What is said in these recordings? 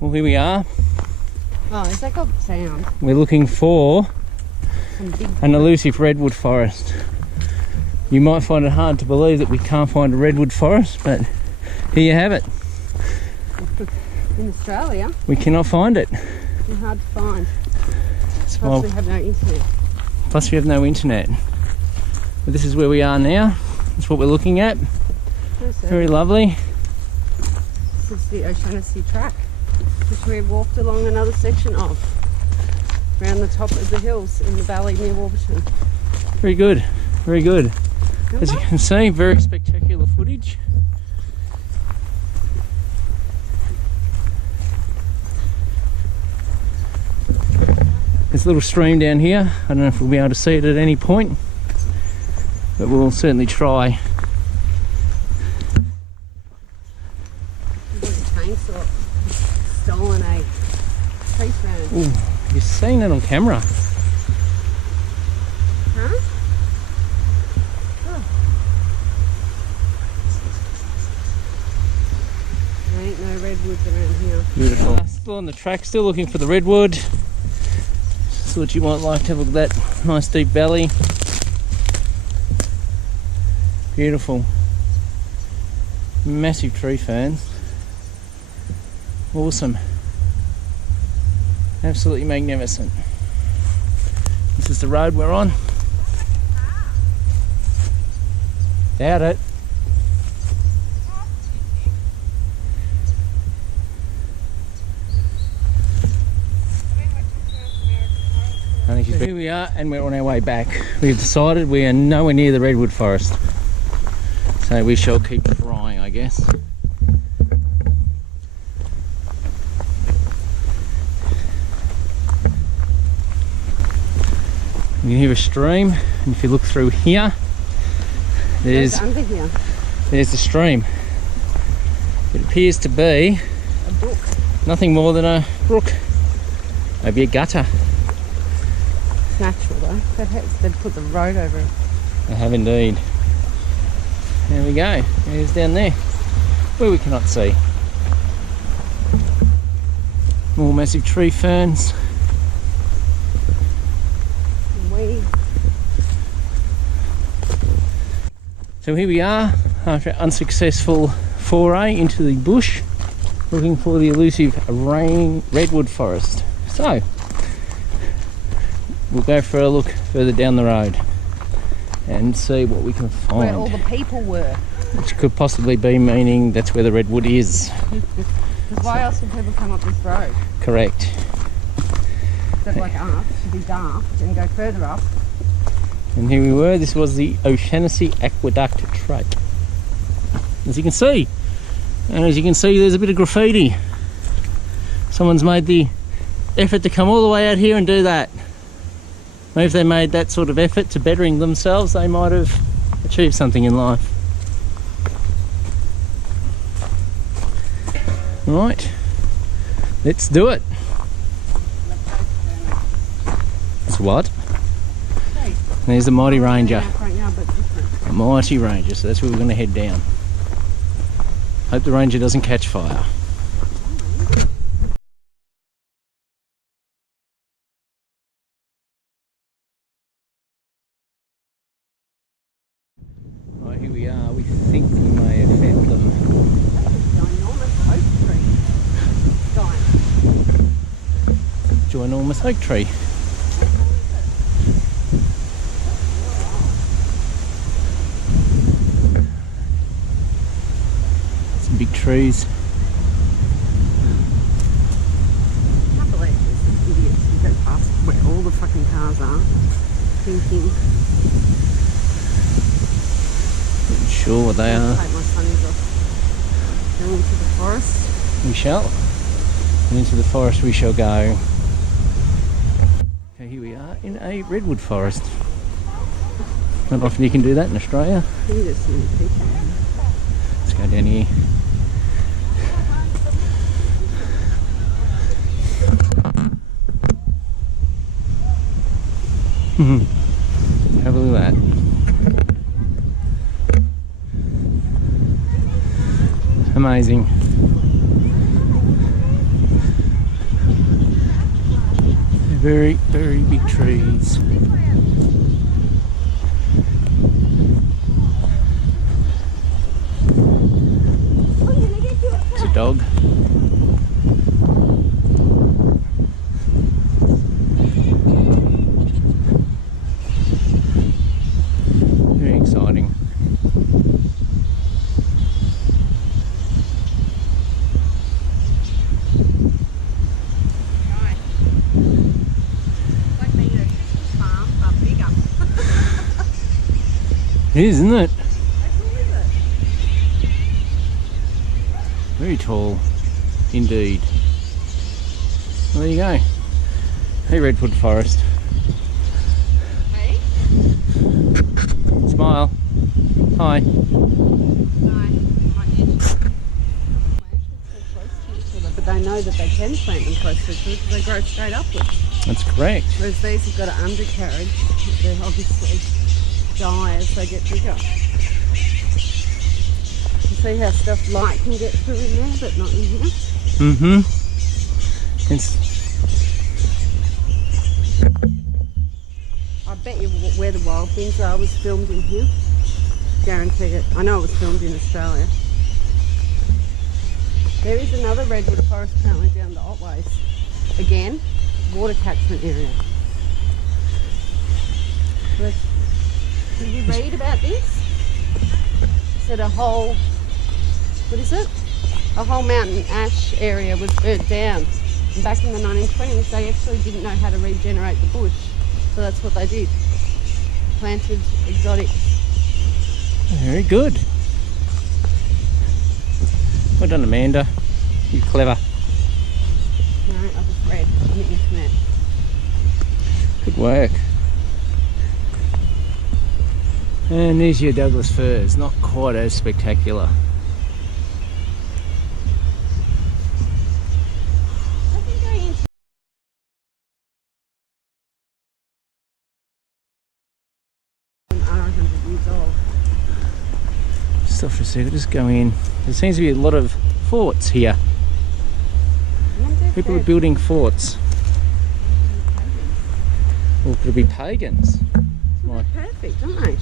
Well, here we are. Oh, is that got sound? We're looking for an elusive redwood forest. You might find it hard to believe that we can't find a redwood forest, but here you have it. In Australia, we cannot find it. It's hard to find. Plus we have no internet. Plus we have no internet. But this is where we are now. That's what we're looking at. Very lovely. This is the O'Shaughnessy track, which we walked along another section of, around the top of the hills in the valley near Warburton. Very good, very good. As you can see, very spectacular footage. There's a little stream down here. I don't know if we'll be able to see it at any point, but we'll certainly try. Chainsaw stolen a tree fern. Ooh, you're seeing that on camera. Huh? Oh. There ain't no redwoods around here. Beautiful. Still on the track, still looking for the redwood. Just thought you might like to have a look at that nice deep valley. Beautiful. Massive tree ferns. Awesome. Absolutely magnificent. This is the road we're on. Doubt it. Here we are, and we're on our way back. We've decided we are nowhere near the redwood forest, so we shall keep trying, I guess. You can hear a stream, and if you look through here, there's the stream. It appears to be a brook. Nothing more than a brook, maybe a gutter. It's natural though. They've put the road over it. They have indeed. There we go. There's down there, where we cannot see. More massive tree ferns. So here we are, after an unsuccessful foray into the bush, looking for the elusive redwood forest. So, we'll go for a look further down the road and see what we can find. Where all the people were. Which could possibly be meaning that's where the redwood is. Because why else would people come up this road? Correct. Except like up, to be daft and go further up. And here we were. This was the O'Shaughnessy Aqueduct track, as you can see. And as you can see, there's a bit of graffiti. Someone's made the effort to come all the way out here and do that. Maybe if they made that sort of effort to bettering themselves, they might have achieved something in life. Right, let's do it. It's what? There's the Mighty Ranger. A Mighty Ranger, so that's where we're going to head down. Hope the Ranger doesn't catch fire. Right, here we are. We think we may have found them. Ginormous oak tree. Big trees. I can't believe this idiots who go past where all the fucking cars are, thinking. Not sure what they are. Take my sunnies off. Go into the forest. We shall. And into the forest we shall go. Okay, here we are in a redwood forest. Not often you can do that in Australia. Let's go down here. Have a look at that. Amazing. Very, very big trees. It's a dog. Very exciting. It is, isn't it? Very tall, indeed. Well, there you go. Hey, Redwood Forest. Hey? Smile. Hi. But they know that they can plant them close to each other because they grow straight upwards. That's correct. Whereas these have got an undercarriage. They obviously die as they get bigger. You see how stuff light can get through in there, but not in here? Mm-hmm. I bet you where the wild things are was filmed in here. Guarantee it. I know it was filmed in Australia. There is another redwood forest apparently down the Otways. Again, water catchment area. But did you read about this? It said a whole, what is it? A whole mountain ash area was burnt down. And back in the 1920s, they actually didn't know how to regenerate the bush. So that's what they did. Planted exotics. Very good. Well done, Amanda. You're clever. No, I just read on the internet. Good work. And there's your Douglas firs. Not quite as spectacular. I think going into are 100 years old. Stuff to see. We'll just go in. There seems to be a lot of forts here. People are building forts. Or could it be pagans? Well, they're perfect, aren't they?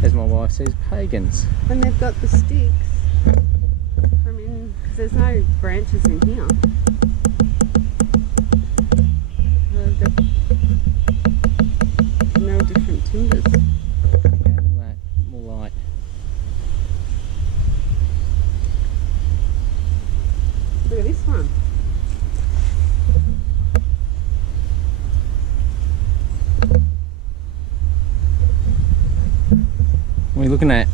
As my wife says, pagans. And they've got the sticks from in, because there's no branches in here. They've got no different timbers. More light. Look at this one. What are you looking at?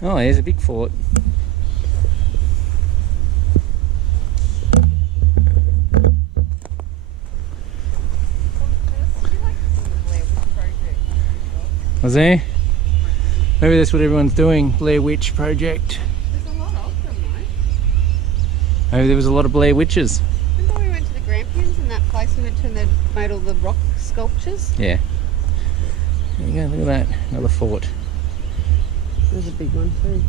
Oh, there's a big fort. Was there? Maybe that's what everyone's doing, Blair Witch Project. There's a lot of them, though. Maybe there was a lot of Blair Witches. Remember we went to the Grampians and that place we went to and they made all the rock sculptures? Yeah. There you go, look at that. Another fort. There's a big one too.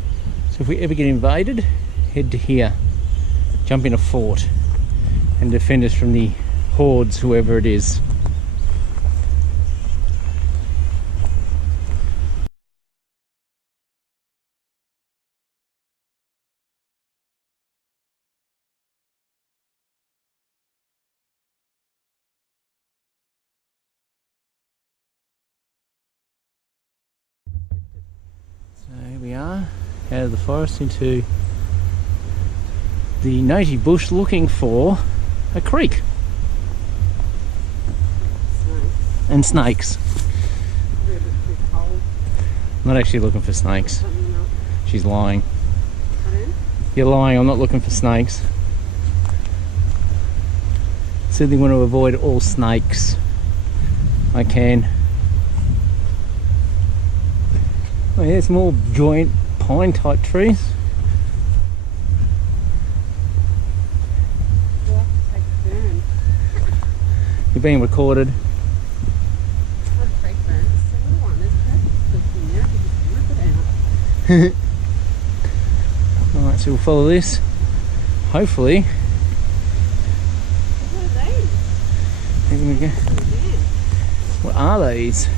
So if we ever get invaded, head to here. Jump in a fort and defend us from the hordes, whoever it is. So here we are, out of the forest into the native bush looking for a creek. Snakes. And snakes. A little bit too cold. Not actually looking for snakes. Something else. She's lying. Pardon? You're lying, I'm not looking for snakes. Certainly want to avoid all snakes. I can. Oh yeah, it's more giant pine type trees. We'll have to take a turn. You're being recorded. Not a creek burn, it's a little one. There's purple stuff in there. I could just rip it out. So we'll follow this. Hopefully. What are these? Here we go. What are these?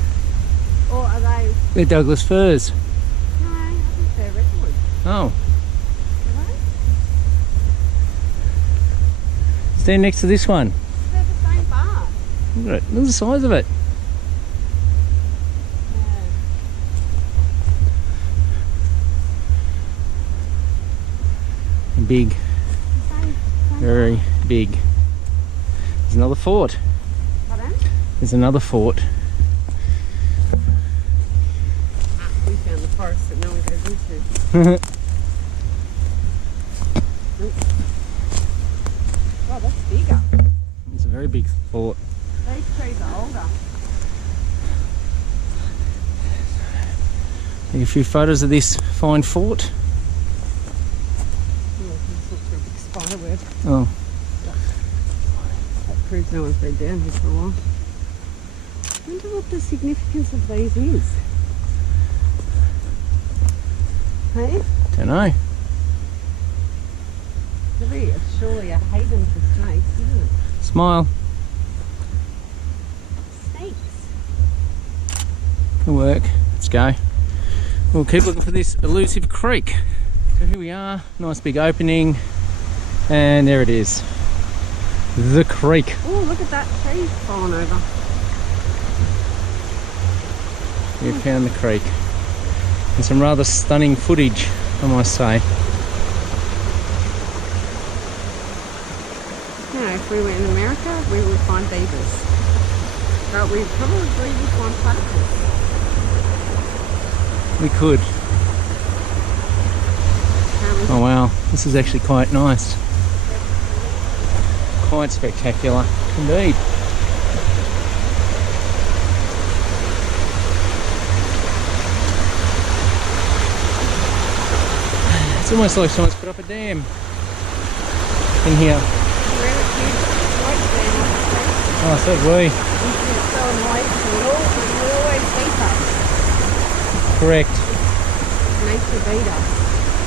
Or are they? They're Douglas firs. No, I think they're redwood. Oh. Are they? Stand next to this one. They're the same bark. Look at it. Look at the size of it. Big. Same Very big. There's another fort. Pardon? There's another fort. We found the forest that no one goes into. Oh, that's bigger. It's a very big fort. These trees are older. Take a few photos of this fine fort. Oh, this looks like a big spider web. Oh, That proves no one's been down here for a while. I wonder what the significance of these is. Hey? don't know. It's surely a haven for snakes, isn't it? Smile. Snakes. It'll work. Let's go. We'll keep looking for this elusive creek. So here we are. Nice big opening. And there it is. The creek. Oh, look at that tree falling over. We found the creek. And some rather stunning footage, I must say. You know, if we were in America, we would find beavers. But we probably would find platypus. We could. Oh wow, this is actually quite nice. Quite spectacular indeed. It's almost like someone's put up a dam in here. Oh, so did we. Correct. Nature beat us.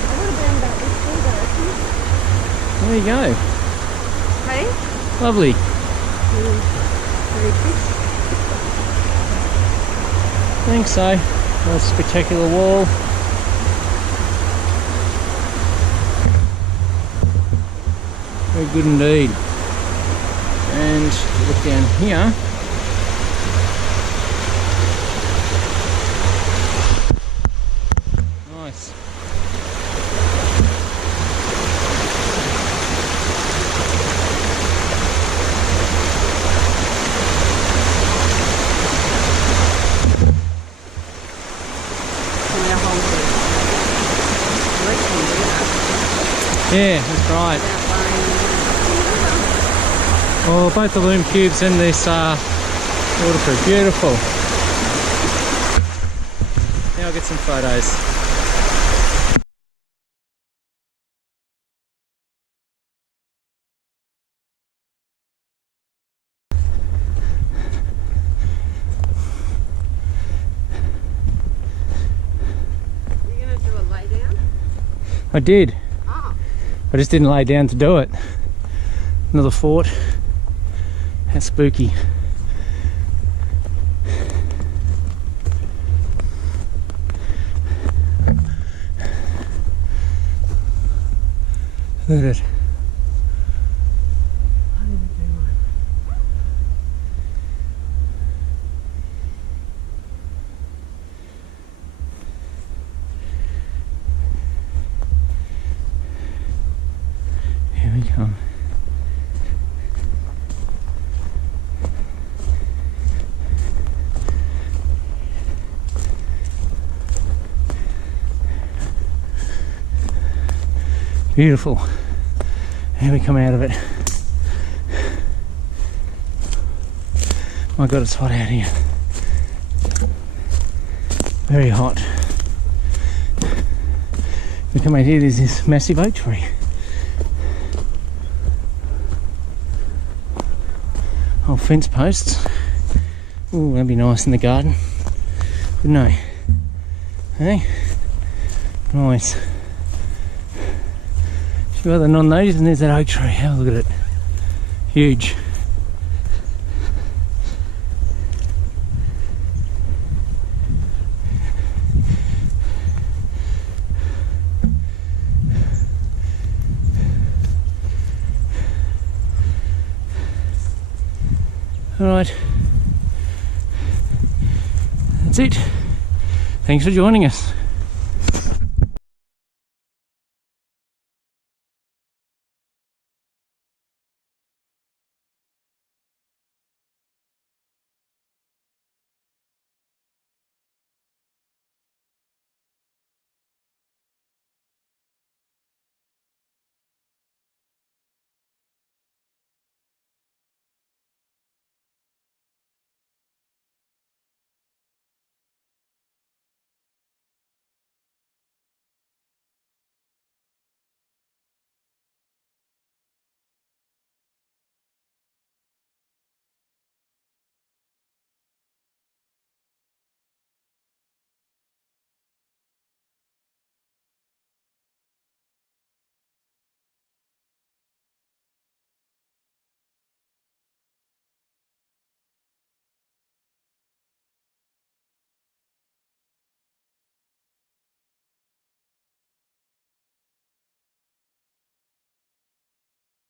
I would have been about this big, I reckon. There you go. Hey? Lovely. Very fish. I think so. Nice spectacular wall. Very good indeed. And look down here. Nice. Yeah, that's right. Oh, both the loom cubes and this waterproof. Beautiful. Now I'll get some photos. You're going to do a lay down? I did. Oh. I just didn't lay down to do it. Another fort. How spooky. Look at it. Here we come. Beautiful. Here we come out of it. My God, it's hot out here. Very hot. We come out here, there's this massive oak tree. Old fence posts. Ooh, that'd be nice in the garden. Wouldn't it? Hey? Nice. few other non-natives, and there's that oak tree. Have a look at it. Huge. Alright, that's it. Thanks for joining us.